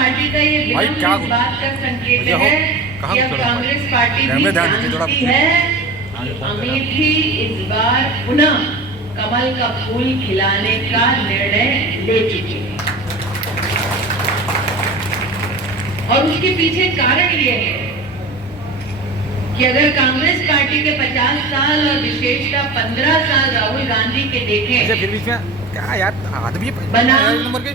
Party का ये विलंब इस बात का संकेत है कि अब कांग्रेस पार्टी भी जानती है कि अमेठी इस बार पुनः कमल का फूल खिलाने का निर्णय ले चुकी है। और उसके पीछे कारण ये है कि अगर कांग्रेस पार्टी के 50 साल और विशेषतः 15 साल राहुल गांधी के देखें, फिर बीच में क्या यार आदमी बनाम नंबर के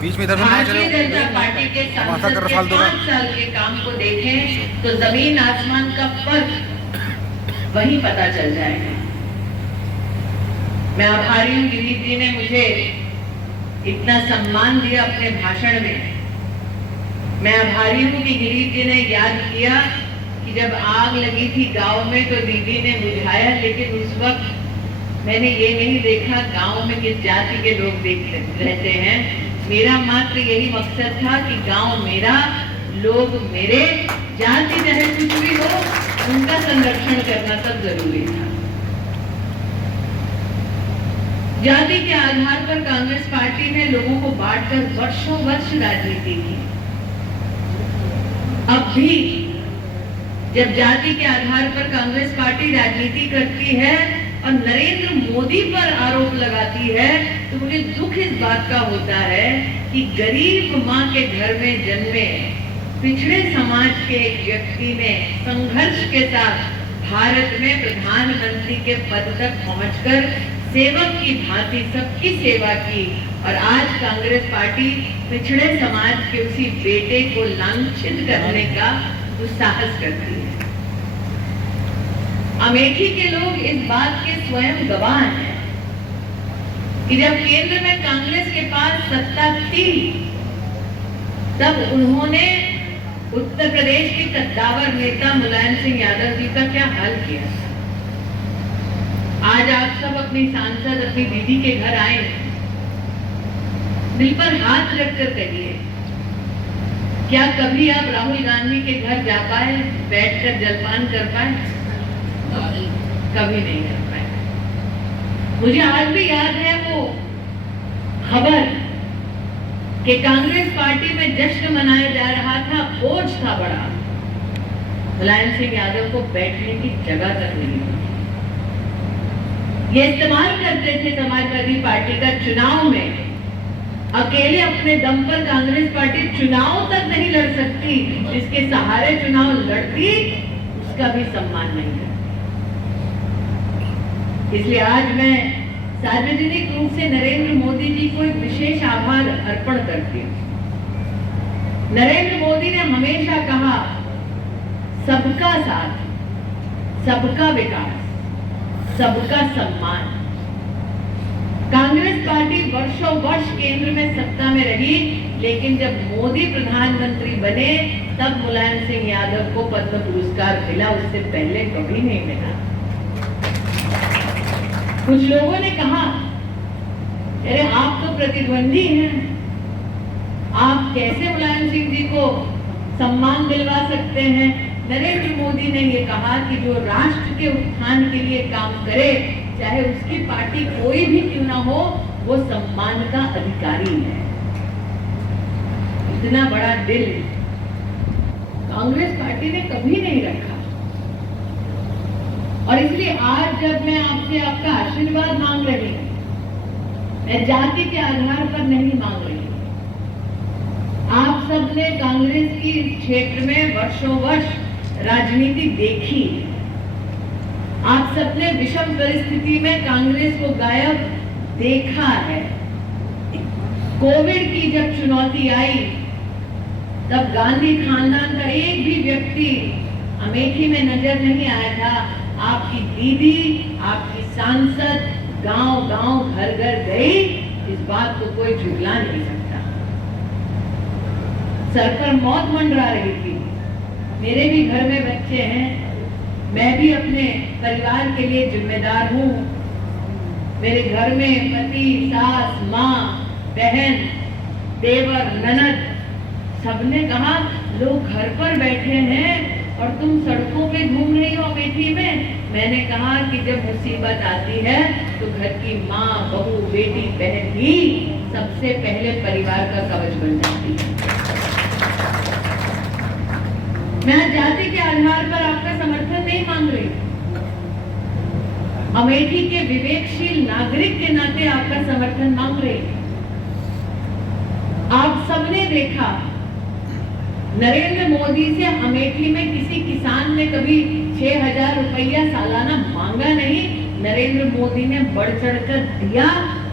बीच में भारतीय जनता पार्टी के सांसद के 5 साल के काम को देखें तो जमीन आसमान का फर्क वही पता चल जाएगा। मैं आभारी हूँ गिरीश जी ने मुझे इतना सम्मान दिया अपने भाषण में। मैं आभारी हूँ कि गिरीश जी ने याद किया कि जब आग लगी थी गांव में तो दीदी ने बुझाया, लेकिन उस वक्त मैंने ये नहीं देखा गांव में किस जाति के लोग रहते हैं। मेरा मात्र यही मकसद था कि गांव मेरा, लोग मेरे, जाति चाहे कुछ भी हो उनका संरक्षण करना तब जरूरी था। जाति के आधार पर कांग्रेस पार्टी ने लोगों को बांटकर वर्षों वर्ष राजनीति की। अब भी जब जाति के आधार पर कांग्रेस पार्टी राजनीति करती है और नरेंद्र मोदी पर आरोप लगाती है तो मुझे दुख इस बात का होता है कि गरीब मां के घर में जन्मे पिछड़े समाज के एक व्यक्ति ने संघर्ष के साथ भारत में प्रधानमंत्री के पद तक पहुंचकर सेवक की भांति सबकी सेवा की, और आज कांग्रेस पार्टी पिछड़े समाज के उसी बेटे को लांछित करने का दुस्साहस करती है। अमेठी के लोग इस बात के स्वयं गवाह हैं कि जब केंद्र में कांग्रेस के पास सत्ता थी तब उन्होंने उत्तर प्रदेश के कद्दावर नेता मुलायम सिंह यादव जी का क्या हाल किया। आज आप सब अपनी सांसद अपनी दीदी के घर आए, दिल पर हाथ रखकर कहिए, क्या कभी आप राहुल गांधी के घर जा पाए, बैठकर जलपान कर पाए? कभी नहीं कर पाए। मुझे आज भी याद है वो खबर कि कांग्रेस पार्टी में जश्न मनाया जा रहा था, बोझ था बड़ा, मुलायम सिंह यादव को बैठने की जगह तक नहीं थी। ये इस्तेमाल करते थे समाजवादी पार्टी का चुनाव में। अकेले अपने दम पर कांग्रेस पार्टी चुनाव तक नहीं लड़ सकती, जिसके सहारे चुनाव लड़ती उसका भी सम्मान नहीं करती। इसलिए आज मैं सार्वजनिक रूप से नरेंद्र मोदी जी को एक विशेष आभार अर्पण करती हूँ। नरेंद्र मोदी ने हमेशा कहा सबका साथ, सबका विकास, सबका सम्मान। कांग्रेस पार्टी वर्षों वर्ष केंद्र में सत्ता में रही, लेकिन जब मोदी प्रधानमंत्री बने तब मुलायम सिंह यादव को पद्म पुरस्कार मिला, उससे पहले कभी नहीं मिला। कुछ लोगों ने कहा अरे आप तो प्रतिद्वंदी हैं, आप कैसे मुलायम सिंह जी को सम्मान दिलवा सकते हैं। नरेंद्र मोदी ने ये कहा कि जो राष्ट्र के उत्थान के लिए काम करे, चाहे उसकी पार्टी कोई भी क्यों ना हो, वो सम्मान का अधिकारी है। इतना बड़ा दिल कांग्रेस पार्टी ने कभी नहीं रखा, और इसलिए आज जब मैं आपसे आपका आशीर्वाद मांग रही हूं, मैं जाति के आधार पर नहीं मांग रही। आप सबने कांग्रेस की इस क्षेत्र में वर्षों वर्ष राजनीति देखी। आप सबने विषम परिस्थिति में कांग्रेस को गायब देखा है। कोविड की जब चुनौती आई तब गांधी खानदान का एक भी व्यक्ति अमेठी में नजर नहीं आया था। आपकी दीदी, आपकी सांसद गांव-गांव, घर-घर गई, इस बात को कोई झुठला नहीं सकता। सर पर मौत मंडरा रही थी। मेरे भी घर में बच्चे हैं, मैं भी अपने परिवार के लिए जिम्मेदार हूँ। मेरे घर में पति, सास, माँ, बहन, देवर, ननद सबने कहा लोग घर पर बैठे हैं और तुम सड़कों पे घूम रही हो अमेठी में। मैंने कहा कि जब मुसीबत आती है तो घर की माँ, बहू, बेटी, बहन ही सबसे पहले परिवार का कवच बन जाती है। मैं जाति के आधार पर आपका समर्थन नहीं मांग रही। अमेठी के विवेकशील नागरिक के नाते आपका समर्थन मांग रही। आप सबने देखा, नरेंद्र मोदी से अमेठी में किसी किसान ने कभी 6,000 रुपया सालाना मांगा नहीं। नरेंद्र मोदी ने बढ़ चढ़कर दिया,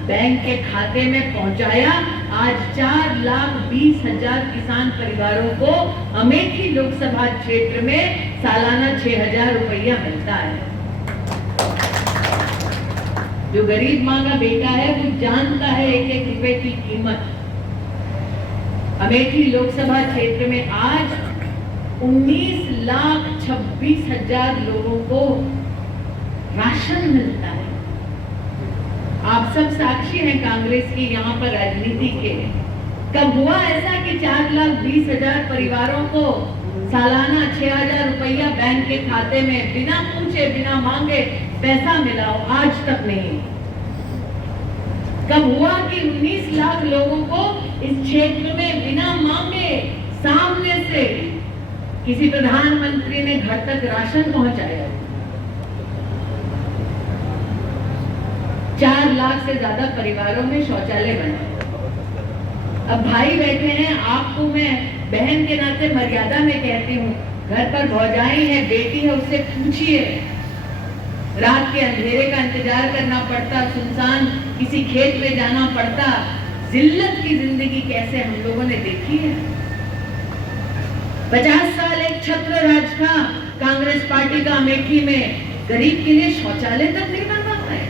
बैंक के खाते में पहुंचाया। आज 4,20,000 किसान परिवारों को अमेठी लोकसभा क्षेत्र में सालाना 6,000 रुपया मिलता है। जो गरीब माँ का बेटा है वो जानता है एक एक रुपए की कीमत। अमेठी लोकसभा क्षेत्र में आज 19,26,000 लोगों को राशन मिलता है। आप सब साक्षी हैं कांग्रेस की यहाँ पर राजनीति के। कब हुआ ऐसा कि 4,20,000 परिवारों को सालाना 6,000 रुपया बैंक के खाते में बिना पूछे बिना मांगे पैसा मिला हो? आज तक नहीं। कब हुआ कि 19 लाख लोगों को इस क्षेत्र में बिना मांगे सामने से किसी प्रधानमंत्री ने घर तक राशन पहुंचाया? 4 लाख से ज्यादा परिवारों में शौचालय बने। अब भाई बैठे हैं, आपको मैं बहन के नाते मर्यादा में कहती हूँ, घर पर भौजाई है, बेटी है, उससे पूछिए। रात के अंधेरे का इंतजार करना पड़ता, सुनसान किसी खेत में जाना पड़ता, जिल्लत की जिंदगी कैसे हम लोगों ने देखी है। 50 साल एक छत्र राज था कांग्रेस पार्टी का अमेठी में, गरीब के लिए शौचालय तक नहीं बनवा पाए।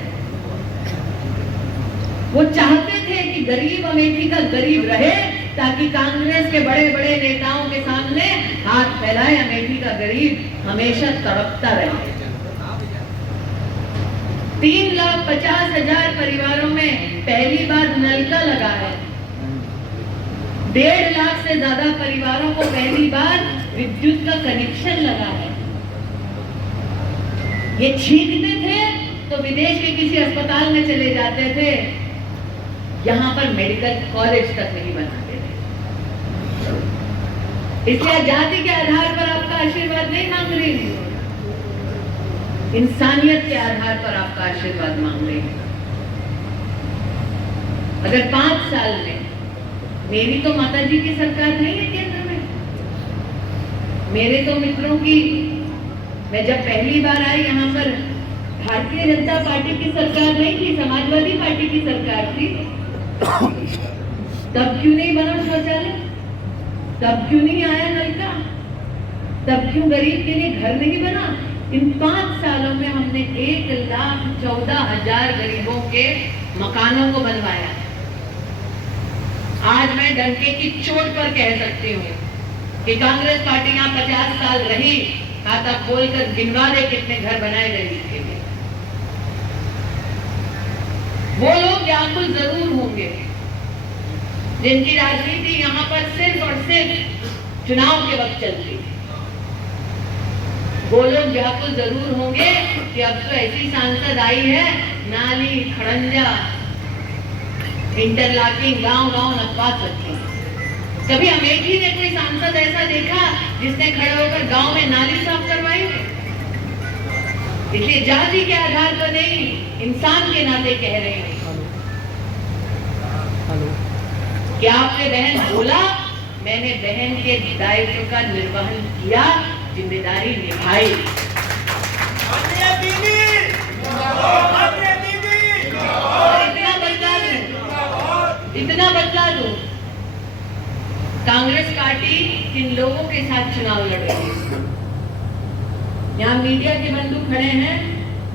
वो चाहते थे कि गरीब अमेठी का गरीब रहे ताकि कांग्रेस के बड़े बड़े नेताओं के सामने हाथ फैलाए, अमेठी का गरीब हमेशा तड़पता रहे। 3,50,000 परिवारों में पहली बार नल का लगा है। 1.5 लाख से ज्यादा परिवारों को पहली बार विद्युत का कनेक्शन लगा है। ये छींकते थे तो विदेश के किसी अस्पताल में चले जाते थे, यहाँ पर मेडिकल कॉलेज तक नहीं बनाते थे। इसलिए जाति के आधार पर आपका आशीर्वाद नहीं मांग रही, इंसानियत के आधार पर आपका आशीर्वाद मांग रही है। अगर 5 साल में, मेरी तो माताजी की सरकार नहीं है केंद्र में, मेरे तो मित्रों की, मैं जब पहली बार आई यहाँ पर भारतीय जनता पार्टी की सरकार नहीं थी, समाजवादी पार्टी की सरकार थी। तब क्यों नहीं बना शौचालय? तब क्यों नहीं आया नल का? तब क्यों गरीब के लिए घर नहीं बना? इन 5 सालों में हमने 1,14,000 गरीबों के मकानों को बनवाया। आज मैं डंके की चोट पर कह सकती हूँ कि कांग्रेस पार्टी यहाँ 50 साल रही, खाता खोलकर गिनवा दे कितने घर बनाए गरीब के लिए। वो लोग व्याकुल जरूर होंगे जिनकी राजनीति यहाँ पर सिर्फ और सिर्फ चुनाव के वक्त चलती है। वो लोग व्याकुल जरूर होंगे कि अब तो ऐसी सांसद आई है, नाली खड़ंजा इंटरलॉकिंग गांव-गांव नपवा सकती है। कभी अमेठी ने कोई सांसद ऐसा देखा जिसने खड़े होकर गांव में नाली साफ करवाई? इसलिए जाति के आधार पर नहीं, इंसान के नाते कह रहे हैं। क्या आपने बहन बोला? मैंने बहन के दायित्व का निर्वहन किया, जिम्मेदारी निभाई। इतना बदला दो, कांग्रेस पार्टी किन लोगों के साथ चुनाव लड़ रही है? यहाँ मीडिया के बंधु खड़े हैं,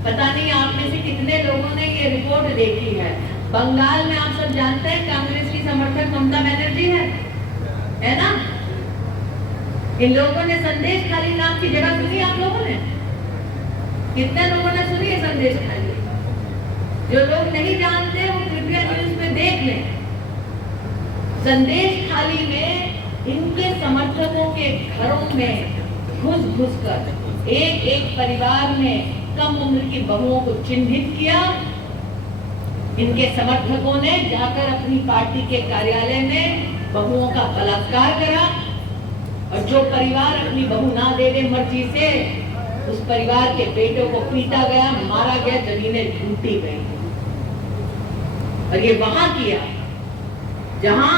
पता नहीं आप में से कितने लोगों ने ये रिपोर्ट देखी है। बंगाल में आप सब जानते हैं कांग्रेस की समर्थक ममता बनर्जी है ना? इन लोगों ने संदेश खाली नाम की जगह सुनी? आप लोगों ने कितने लोगों ने सुनी है संदेश खाली? जो लोग नहीं जानते वो कृपया न्यूज में देख लें। संदेश खाली में इनके समर्थकों के घरों में घुस कर एक एक परिवार में कम उम्र की बहुओं को चिन्हित किया। इनके समर्थकों ने जाकर अपनी पार्टी के कार्यालय में बहुओं का बलात्कार करा। और जो परिवार अपनी बहू ना दे दे मर्जी से, उस परिवार के बेटों को पीटा गया, मारा गया, जमीनें लूटी गई। और ये वहां किया जहां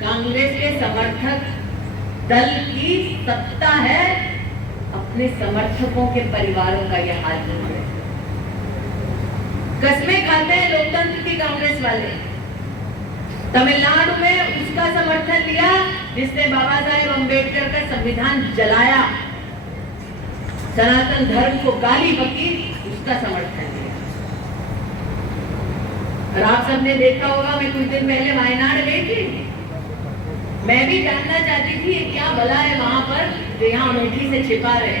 कांग्रेस के समर्थक दल की सत्ता है, अपने समर्थकों के परिवारों का यह हाल नहीं है। कस्में खाते हैं लोकतंत्र की कांग्रेस वाले। तमिलनाडु में उसका समर्थन लिया जिसने बाबा साहेब अम्बेडकर का संविधान जलाया, सनातन धर्म को गाली बकी, उसका समर्थन लिया। और आप सबने देखा होगा, मैं कुछ दिन पहले वायनाड गई थी। मैं भी जानना चाहती थी क्या भला है वहां पर जो यहाँ अमेठी से छिपा रहे।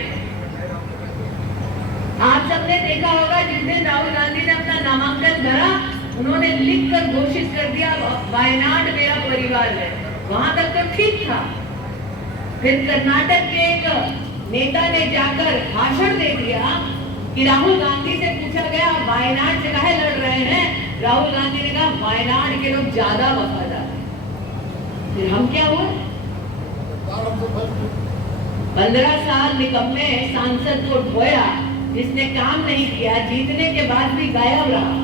आप सबने देखा होगा जिस दिन राहुल गांधी ने अपना नामांकन भरा, उन्होंने लिखकर घोषित कर दिया वायनाड मेरा परिवार है। वहां तक तो ठीक था। फिर कर्नाटक के एक नेता ने जाकर भाषण दे दिया कि राहुल गांधी से पूछा गया वायनाड से काहे लड़ रहे हैं। राहुल गांधी ने कहा वायनाड के लोग ज्यादा वफादार हैं। फिर हम क्या हुए? 15 साल निकम्मे सांसद को ढोया, जिसने काम नहीं किया, जीतने के बाद भी गायब रहा।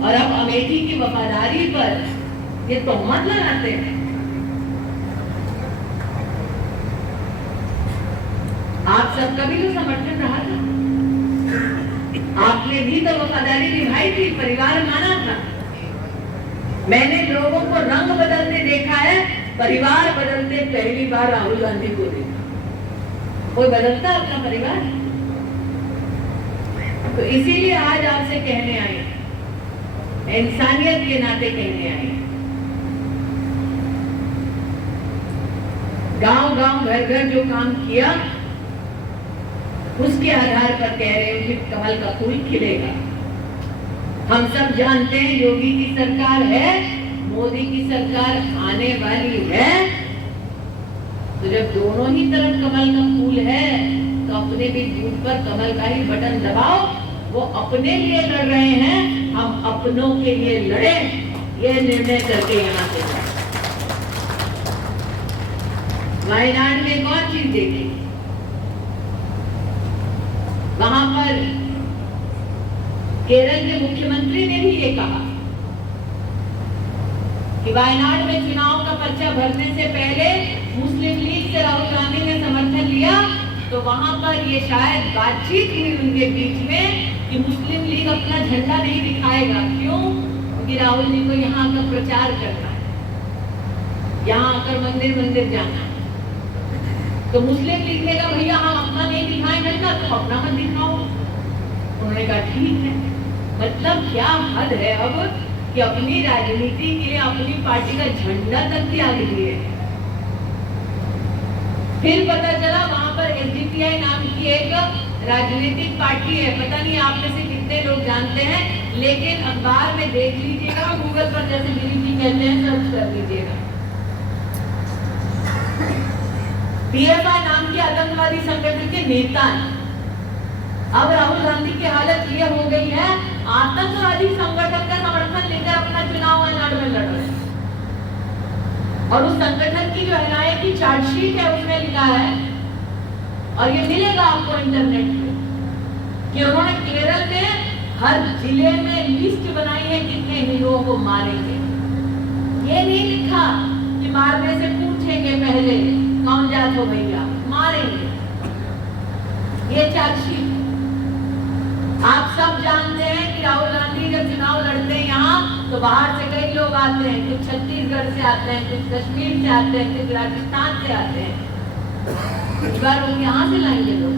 और अब अमेठी की वफादारी पर ये तोहमत लगाते हैं। आप सबका भी तो समर्थन रहा था, आपने भी तो वफादारी निभाई थी, परिवार माना था। मैंने लोगों को रंग बदलते देखा है, परिवार बदलते पहली बार राहुल गांधी को देखा। कोई बदलता अपना परिवार? तो इसीलिए आज आपसे कहने आई, इंसानियत के नाते कहने आई, गांव-गांव घर-घर जो काम किया उसके आधार पर कह रहे हैं कि कमल का फूल खिलेगा। हम सब जानते हैं योगी की सरकार है, मोदी की सरकार आने वाली है। तो जब दोनों ही तरफ कमल का फूल है तो अपने भी बूथ पर कमल का ही बटन दबाओ। वो अपने लिए लड़ रहे हैं, हम अपनों के लिए लड़े, ये निर्णय करके यहाँ से जाए। वायनाड में कौन चीज देखी? वहां पर केरल के मुख्यमंत्री ने भी ये कहा कि वायनाड में चुनाव का पर्चा भरने से पहले मुस्लिम लीग से राहुल गांधी ने समर्थन लिया, तो वहां पर ये शायद बातचीत हुई उनके बीच में कि मुस्लिम लीग अपना झंडा नहीं दिखाएगा। क्यों? क्योंकि राहुल जी को यहाँ आकर प्रचार करना है, यहाँ आकर मंदिर मंदिर जाना है। तो मुस्लिम लीग ने कहा भैया हम अपना नहीं दिखाएं झंडा, तो अपना मत दिखाओ। उन्होंने कहा ठीक है। मतलब क्या हद है अब कि अपनी राजनीति के लिए अपनी पार्टी का झंडा तक त्याग दिए। फिर पता चला वहां पर एसडीपीआई नाम की एक राजनीतिक पार्टी है, पता नहीं आप में से कितने लोग जानते हैं, लेकिन अखबार में देख लीजिएगा, गूगल पर जैसे गिरी जी कहते हैं सर्च कर लीजिएगा। पीएफआई नाम के आतंकवादी संगठन के नेता हैं। अब राहुल गांधी की हालत ये हो गई है, आतंकवादी संगठन का समर्थन लेकर अपना चुनाव वायनाड में लड़ रहे हैं। और उस संगठन की जो एनआईए की चार्जशीट है उसमें लिखा है, और ये मिलेगा आपको इंटरनेट पे, कि उन्होंने केरल में हर जिले में लिस्ट बनाई है कितने हिंदुओं को मारेंगे। ये नहीं लिखा कि मारने से पूछेंगे पहले कौन जात हो भैया, मारेंगे। ये चार्जशीट। आप सब जानते हैं कि राहुल गांधी जब चुनाव लड़ते हैं यहाँ, तो बाहर से कई लोग आते हैं, कुछ छत्तीसगढ़ से आते हैं, कुछ कश्मीर से आते हैं, कुछ राजस्थान से आते हैं। इस बार वो यहाँ से लाएंगे लोग।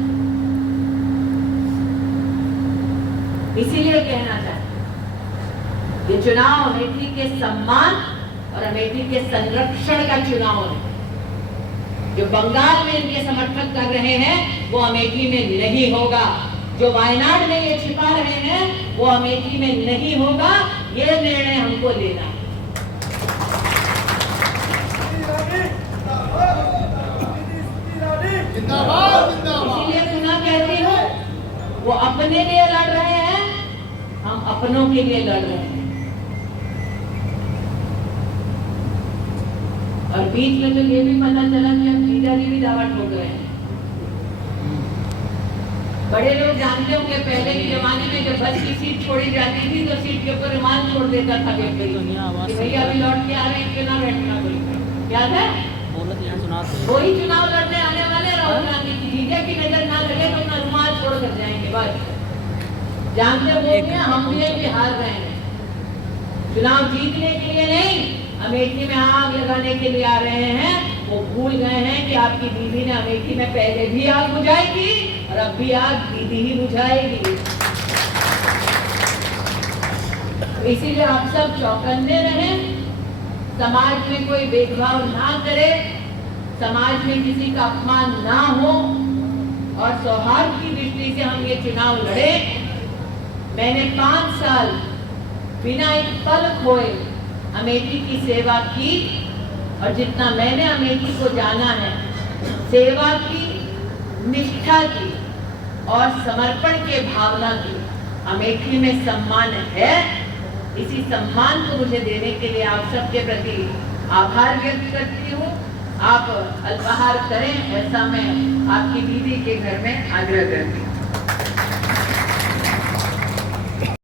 इसीलिए कहना चाहते हैं ये चुनाव अमेठी के सम्मान और अमेठी के संरक्षण का चुनाव है। जो बंगाल में इनके समर्थक कर रहे हैं वो अमेठी में नहीं होगा। जो वायनाड में ये छिपा रहे हैं वो अमेठी में नहीं होगा। ये निर्णय हमको लेना है। इसीलिए पुनः कहती हूँ, वो अपने लिए लड़ रहे हैं, हम अपनों के लिए लड़ रहे हैं। और बीच में तो ये भी पता चला कि अब जीजा जी भी दावा ठोक रहे हैं। बड़े लोग जानते होंगे पहले के जमाने में जब बस की सीट छोड़ी जाती थी तो सीट के ऊपर रुमाल छोड़ देता था व्यक्ति कि भैया अभी लौट के आ रहे हैं, इस पे ना बैठना कोई। क्या था? वही चुनाव लड़ने आने वाले राहुल गांधी की जीजा की नजर ना लगे तो अपना रुमाल छोड़ कर जाएंगे। बस जानते वो भी हैं, हम भी हैं कि हार गए हैं। चुनाव जीतने के लिए नहीं, अमेठी में आग लगाने के लिए आ रहे हैं। वो भूल गए हैं कि आपकी दीदी ने अमेठी में पहले भी आग बुझाई थी और अब भी आग दीदी ही बुझाएगी। इसीलिए आप सब चौकन्ने रहें, समाज में कोई भेदभाव ना करे, समाज में किसी का अपमान ना हो और सौहार्द की दृष्टि से हम ये चुनाव लड़े। मैंने 5 साल बिना एक पल खोए अमेठी की सेवा की और जितना मैंने अमेठी को जाना है, सेवा की, निष्ठा की और समर्पण के भावना की अमेठी में सम्मान है। इसी सम्मान को मुझे देने के लिए आप सबके प्रति आभार व्यक्त करती हूँ। आप अल्पाहार करें, ऐसा मैं आपकी दीदी के घर में आग्रह करती हूँ।